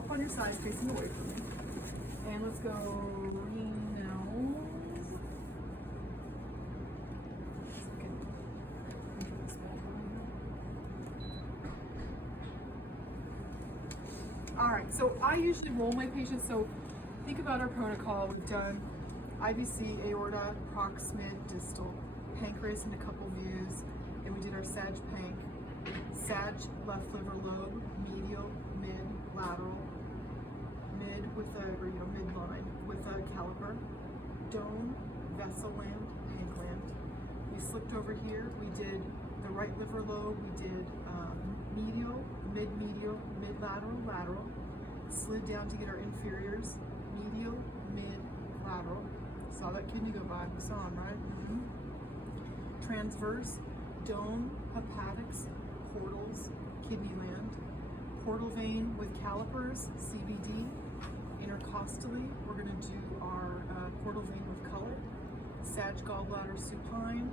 up on your side, facing away from me. And let's go renal. All right, so I usually roll my patients. So think about our protocol. We've done IVC, aorta, proximate, distal, pancreas in a couple views. Then we did our sag panc, sag left liver lobe, medial, mid, lateral, mid with a, or midline with a caliper, dome, vessel land, panc land. We slipped over here. We did the right liver lobe. We did medial, mid-lateral, lateral. Slid down to get our inferiors, medial, mid, lateral. Saw that kidney go by. We saw him, right? Mm-hmm. Transverse, dome, hepatics, portals, kidney land. Portal vein with calipers, CVD. Intercostally, we're going to do our portal vein with color. Sag gallbladder supine,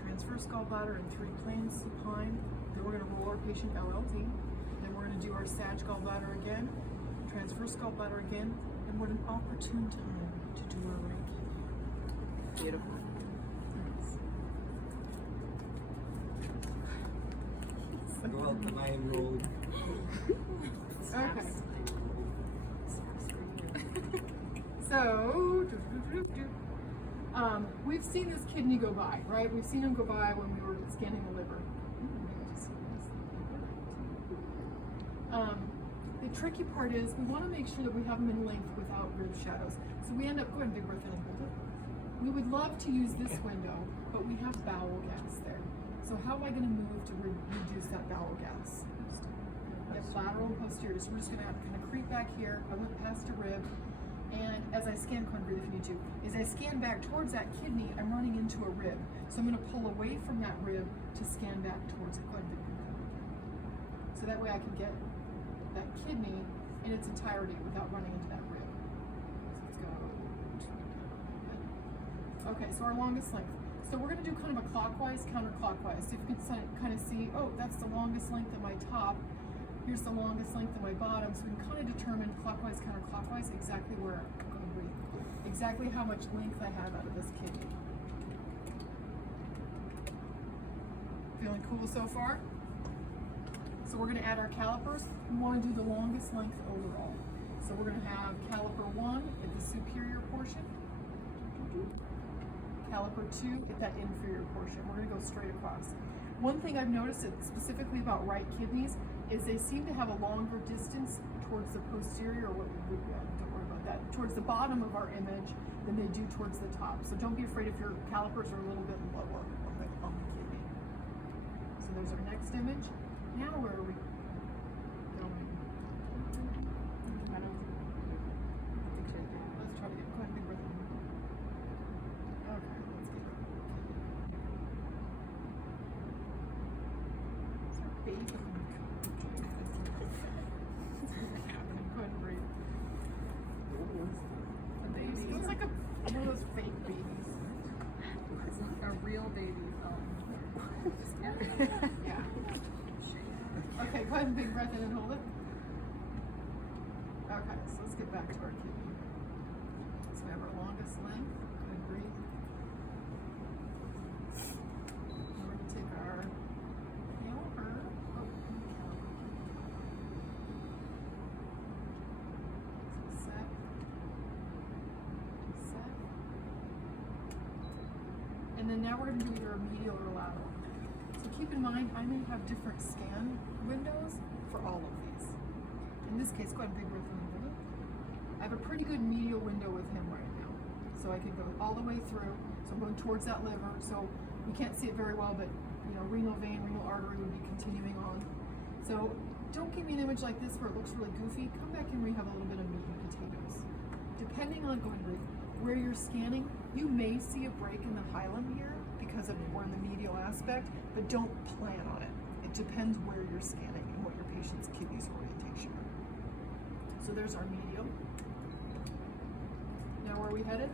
transverse gallbladder and 3 planes supine. Then we're going to roll our patient LLT. Then we're going to do our sag gallbladder again, transverse gallbladder again, and what an opportune time to do our right kidney. Beautiful. Go out the main road. Okay. So, we've seen this kidney go by, right? We've seen him go by when we were scanning the liver. The tricky part is we want to make sure that we have them in length without rib shadows. So we end up, go ahead and big breath in and hold it. We would love to use this window, but we have bowel gas there. So how am I going to move to reduce that bowel gas? We have lateral and posterior, so we're just going to have to kind of creep back here. I went past a rib, and as I scan, go ahead and breathe if you need to, as I scan back towards that kidney, I'm running into a rib. So I'm going to pull away from that rib to scan back towards it. Go ahead and breathe. So that way I can get that kidney in its entirety without running into that rib. So let's go. Okay, so our longest length. So we're going to do kind of a clockwise, counterclockwise. So if you can kind of see, oh, that's the longest length at my top. Here's the longest length at my bottom. So we can kind of determine clockwise, counterclockwise exactly where I'm going to breathe. Exactly how much length I have out of this kidney. Feeling cool so far? So we're going to add our calipers. We want to do the longest length overall. So we're going to have caliper 1 at the superior portion. Caliper 2 at that inferior portion. We're going to go straight across. One thing I've noticed specifically about right kidneys is they seem to have a longer distance towards the posterior, or don't worry about that, towards the bottom of our image than they do towards the top. So don't be afraid if your calipers are a little bit lower on the kidney. So there's our next image. Now where are we going? Let's try to get, go ahead and big breath in. Okay, let's get it. It's our baby. Go ahead and breathe. A baby. It looks like one of those fake babies. A real baby. Yeah. Okay, go ahead and big breath in and hold it. Okay, so let's get back to our kidney. So we have our longest length. Go ahead and breathe. And we're going to take our caliper. Oh, so set. Set. And then now we're going to do either a medial or lateral. So keep in mind, I may have different scan windows for all of these. In this case, go ahead and big breath in and hold it. I have a pretty good medial window with him right now. So I can go all the way through. So I'm going towards that liver. So we can't see it very well, but renal vein, renal artery would be continuing on. So don't give me an image like this where it looks really goofy. Come back and we have a little bit of meat and potatoes. Depending on, go ahead and breathe, where you're scanning, you may see a break in the hilum here because of we're in the medial aspect, but don't plan on it. It depends where you're scanning and what your patient's kidney's orientation are. So there's our medial. Now where are we headed?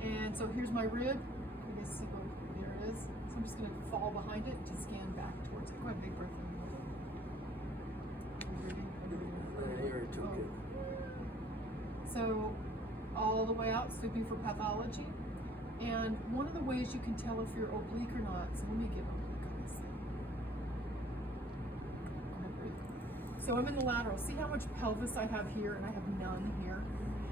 And so here's my rib. You guys see, there it is. So I'm just going to fall behind it to scan back towards it. Go ahead, big breath in. Okay. So all the way out, sweeping for pathology. And one of the ways you can tell if you're oblique or not, so let me get a look at this thing. Go ahead, breathe. So I'm in the lateral. See how much pelvis I have here and I have none here?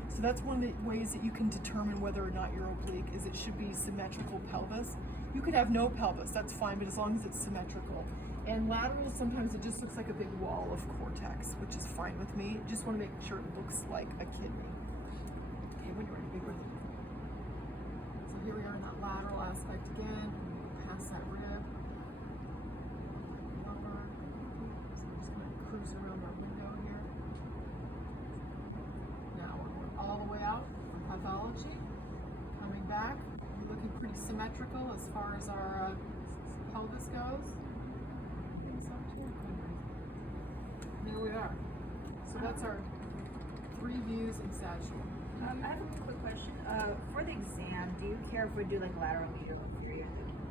So that's one of the ways that you can determine whether or not you're oblique, is it should be symmetrical pelvis. You could have no pelvis, that's fine, but as long as it's symmetrical. And lateral, sometimes it just looks like a big wall of cortex, which is fine with me. Just want to make sure it looks like a kidney. Okay, when you're ready, big breath. So here we are in that lateral aspect again. Past that rib. Lower. So I'm just going to cruise around our window here. Now we're going all the way out from pathology. Coming back. We're looking pretty symmetrical as far as our pelvis goes. There we are. So that's our 3 views in sagittal. I have a quick question. For the exam, do you care if we do like lateral, medial, inferior?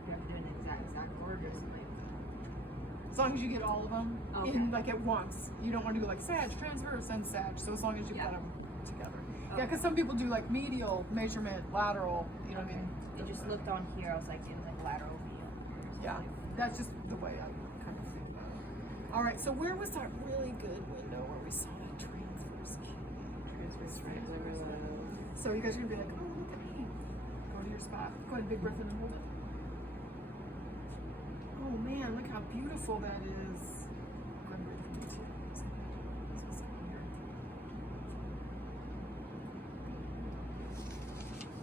You have to do an exact order, or something like that? As long as you get all of them Okay. in like at once. You don't want to do like sag, transverse, and sag. So as long as you've got them together. Yeah, because some people do like medial measurement, lateral. You know what I mean? It just looked on here. I was like in like lateral, medial. Yeah, that's just the way I kind of think about it. All right, so where was that really good window where we saw that transverse kidney? So you guys are gonna be like, oh, look at me. Go to your spot. Go ahead, big breath in and hold it. Oh man, look how beautiful that is. Go ahead and breathe in too. This is weird.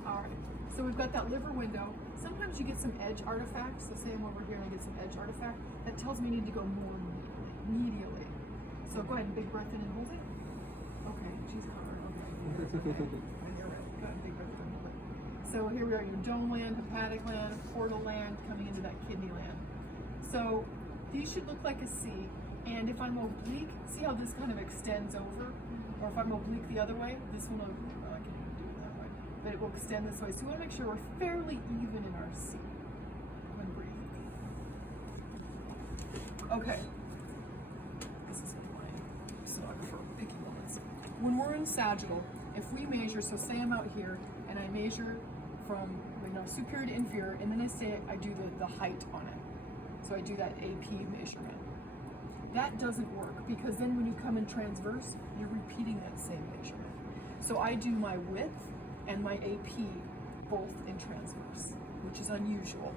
All right, so we've got that liver window. Sometimes you get some edge artifacts. So say I'm over here and I get some edge artifact. That tells me I need to go more medially. So go ahead and big breath in and hold it. Okay, she's hard. Okay. When you're ready. Go ahead, big breath in and hold it. So here we are, your dome land, hepatic land, portal land, coming into that kidney land. So these should look like a C. And if I'm oblique, see how this kind of extends over? Or if I'm oblique the other way, this one will, I can't even do it that way. But it will extend this way. So we want to make sure we're fairly even in our C. Go ahead and breathe. Okay. This is my sonographer picky moments. When we're in sagittal, if we measure, so say I'm out here and I measure from superior to inferior, and then I say I do the height on it. So I do that AP measurement. That doesn't work because then when you come in transverse, you're repeating that same measurement. So I do my width and my AP both in transverse, which is unusual.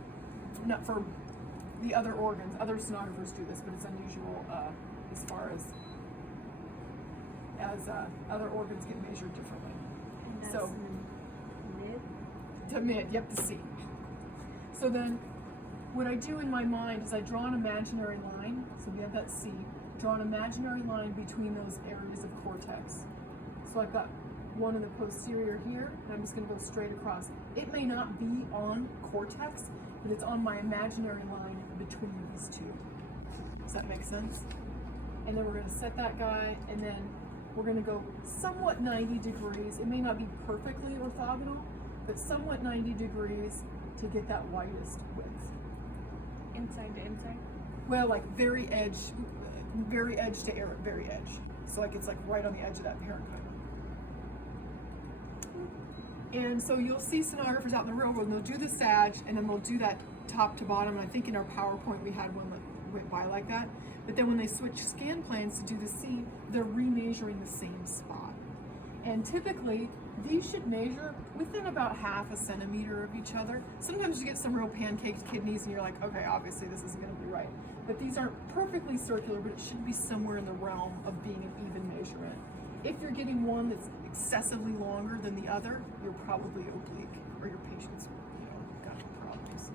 Not for the other organs, other sonographers do this, but it's unusual as far as other organs get measured differently. And So mid. to mid, yep, to C. So then what I do in my mind is I draw an imaginary line, so we have that C, draw an imaginary line between those areas of cortex. So I've got one in the posterior here, and I'm just going to go straight across. It may not be on cortex, but it's on my imaginary line between these two. Does that make sense? And then we're going to set that guy, and then we're going to go somewhat 90 degrees. It may not be perfectly orthogonal, but somewhat 90 degrees to get that widest width. Inside to inside. Well, like very edge to very edge. So like it's like right on the edge of that parenchyma. And so you'll see sonographers out in the real world, and they'll do the sag, and then they'll do that top to bottom. And I think in our PowerPoint we had one that went by like that. But then when they switch scan planes to do the C, they're remeasuring the same spot. And typically, these should measure within about half a centimeter of each other. Sometimes you get some real pancaked kidneys and you're like, okay, obviously this isn't gonna be right. But these aren't perfectly circular, but it should be somewhere in the realm of being an even measurement. If you're getting one that's excessively longer than the other, you're probably oblique, or your patient's, got problems.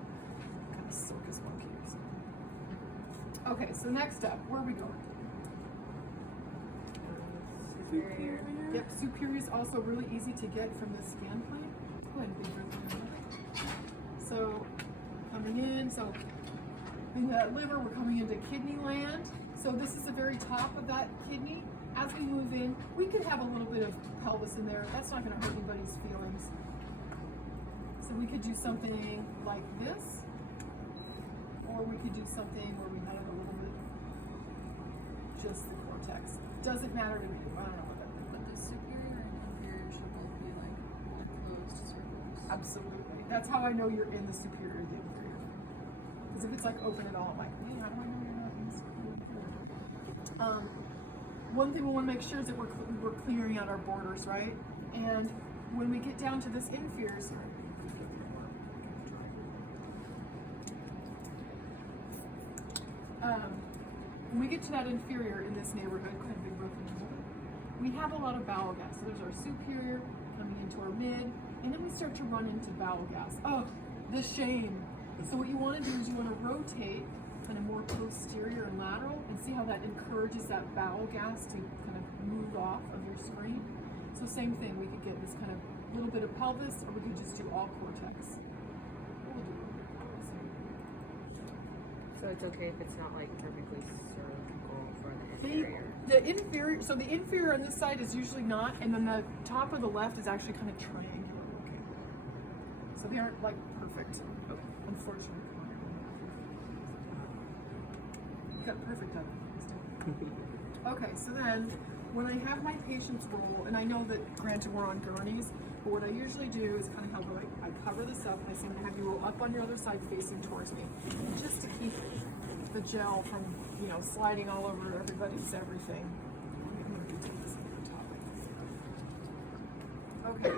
Kind of circus monkey or something. Okay, so next up, where are we going? Superior. Yep, superior is also really easy to get from the scan plane. Go ahead and big breath in. So coming in, so in that liver, we're coming into kidney land. So this is the very top of that kidney. As we move in, we could have a little bit of pelvis in there. That's not going to hurt anybody's feelings. So we could do something like this, or we could do something where we had a little bit just the cortex. cortex. Doesn't matter to me. I don't know what that means. But the superior and inferior should both be like closed circles. Absolutely. That's how I know you're in the superior or the inferior. Because if it's like open at all, I'm like, man, how do I know you're not in the superior or inferior? One thing we want to make sure is that we're clearing out our borders, right? And when we get down to this inferior, when we get to that inferior in this neighborhood, kind of big broken neighborhood, we have a lot of bowel gas. So there's our superior coming into our mid, and then we start to run into bowel gas. Oh, the shame. So what you want to do is you want to rotate kind of more posterior and lateral and see how that encourages that bowel gas to kind of move off of your screen. So same thing, we could get this kind of little bit of pelvis, or we could just do all cortex. We'll do a little bit of pelvis. So it's okay if it's not like perfectly surgical for the inferior. The inferior, so the inferior on this side is usually not, and then the top of the left is actually kind of triangular looking. So they aren't like perfect, unfortunately. You got perfect out of it. Okay, so then when I have my patients roll, and I know that granted we're on gurneys, but what I usually do is kind of have like, I cover this up and I say I'm gonna have you roll up on your other side facing towards me, just to keep the gel from, you know, sliding all over everybody's everything. I'm gonna take this on the top. Okay.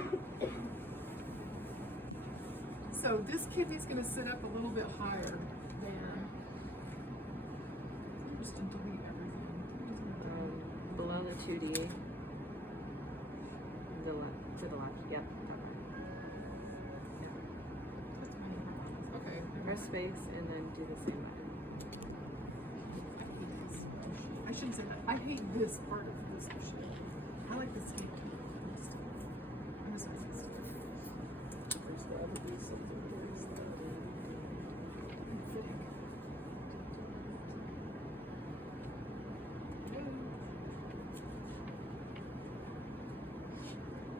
So this kidney's gonna sit up a little bit higher than. I'm just gonna delete everything. Below the 2D. To the left, yep. Okay. Press space and then do the same button. I shouldn't say that. I hate this part of this machine. I like this hand. I'm just gonna say There's gotta be something there's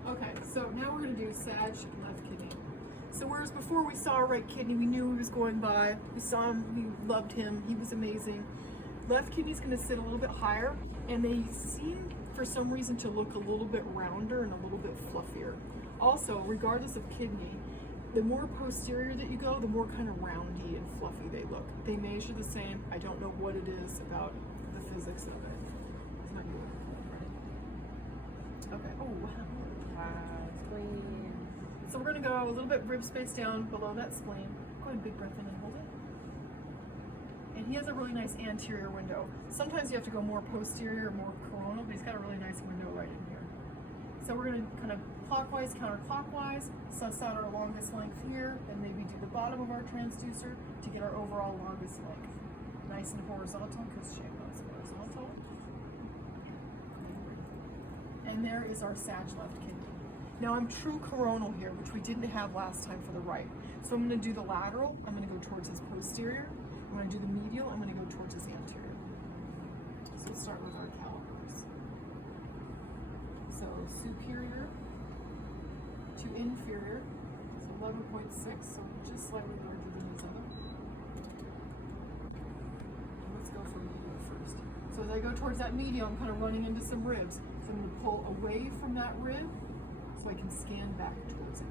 Okay, so now we're gonna do Sag left kidney. So whereas before we saw our right kidney, we knew he was going by, we saw him, we loved him, he was amazing. Left kidney's gonna sit a little bit higher, and they seem for some reason to look a little bit rounder and a little bit fluffier. Also, regardless of kidney, the more posterior that you go, the more kind of roundy and fluffy they look. They measure the same. I don't know what it is about the physics of it. It's not good, right? Okay, oh wow. Spleen. So we're gonna go a little bit rib space down below that spleen. Go ahead, big breath in and hold it. And he has a really nice anterior window. Sometimes you have to go more posterior or more coronal, but he's got a really nice window right in here. So we're gonna kind of clockwise, counterclockwise, suss out our longest length here, and maybe do the bottom of our transducer to get our overall longest length. Nice and horizontal, because Shea loves horizontal. And there is our Sag left kidney. Now I'm true coronal here, which we didn't have last time for the right. So I'm gonna do the lateral, I'm gonna go towards his posterior. I'm gonna do the medial, I'm gonna go towards his anterior. So let's start with our calipers. So superior to inferior, so 11.6, so just slightly larger than his other. And let's go for medial first. So as I go towards that medial, I'm kind of running into some ribs. So I'm gonna pull away from that rib so I can scan back towards it.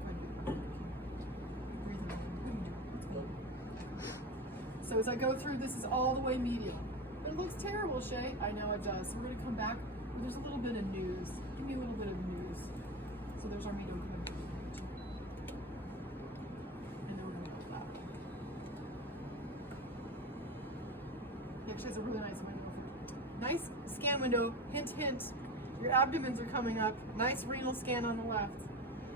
So as I go through, this is all the way medial. It looks terrible, Shea. I know it does. So we're gonna come back. There's a little bit of news. Give me a little bit of news. So there's our medial. And then we're gonna go back. It actually has a really nice window. Nice scan window. Hint, hint. Your abdomens are coming up. Nice renal scan on the left.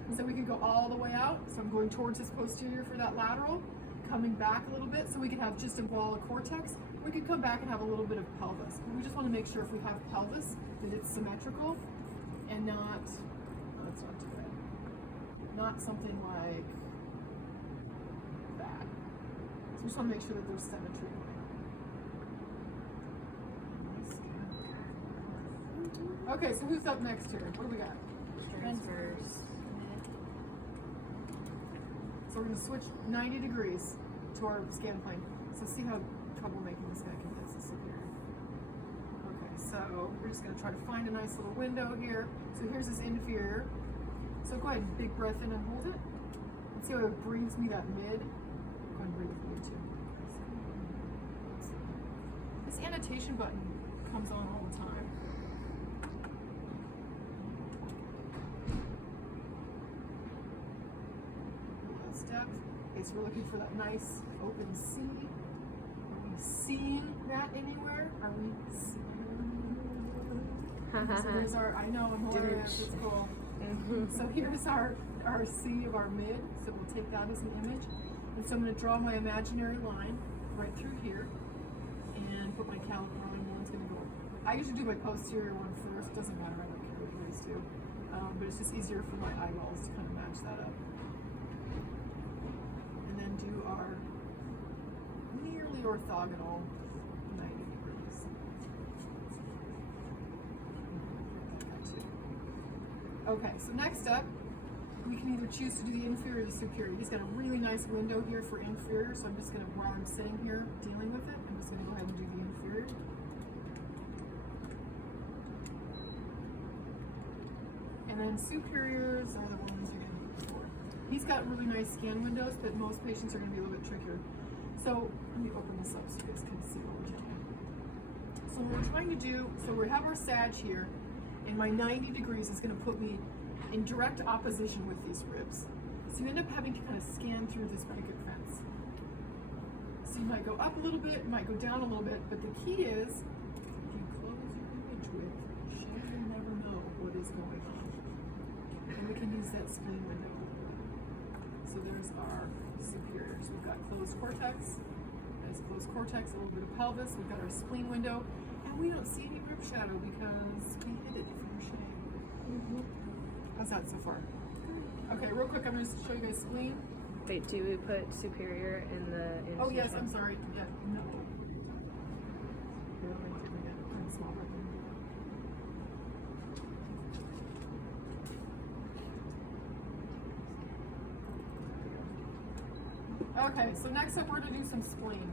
And so we could go all the way out. So I'm going towards his posterior for that lateral. Coming back a little bit so we could have just a wall of cortex. We could come back and have a little bit of pelvis. But we just want to make sure if we have pelvis that it's symmetrical and not, oh, that's not too bad, not something like that. So we just want to make sure that there's symmetry. Okay, so who's up next here? What do we got? Transfers. So we're going to switch 90 degrees to our scan plane. So see how troublemaking this guy can get. This is superior. Okay, so So we're just gonna try to find a nice little window here. So here's this inferior. So go ahead and big breath in and hold it. And see how it breathes me that mid. Go ahead and breathe with me too. This annotation button comes on all the time. Last depth. Okay, so we're looking for that nice open C. Are we seeing that anywhere? Are we seeing? So here's our, I know, I'm hilarious, it's cool. So here's our C of our mid, so we'll take that as an image. And so I'm going to draw my imaginary line right through here and put my caliper on, and one's going to go. I usually do my posterior one first, doesn't matter, I don't care what you guys do. But it's just easier for my eyeballs to kind of match that up. And then do our nearly orthogonal 90 degrees. Okay, so next up, we can either choose to do the inferior or the superior. He's got a really nice window here for inferior, so I'm just going to, while I'm sitting here dealing with it, I'm just going to go ahead and do the inferior. And then superiors are the ones you're going to look for. He's got really nice scan windows, but most patients are going to be a little bit trickier. So let me open this up so you guys can see what we're doing. So what we're trying to do, so we have our sag here, and my 90 degrees is going to put me in direct opposition with these ribs. So you end up having to kind of scan through this picket fence. So you might go up a little bit, you might go down a little bit, but the key is, if you close your image width, she will never know what is going on. And we can use that spleen window. So there's our superiors. We've got closed cortex, there's closed cortex, a little bit of pelvis, we've got our spleen window, and we don't see any rib shadow because we hid it from Shea. How's that so far? Okay, real quick, I'm going to show you guys spleen. Wait, do we put superior in the annotation? Oh yes, I'm sorry. Yeah, no. Here, I'm going to bring it kind of small right there. Okay, so next up we're going to do some spleen.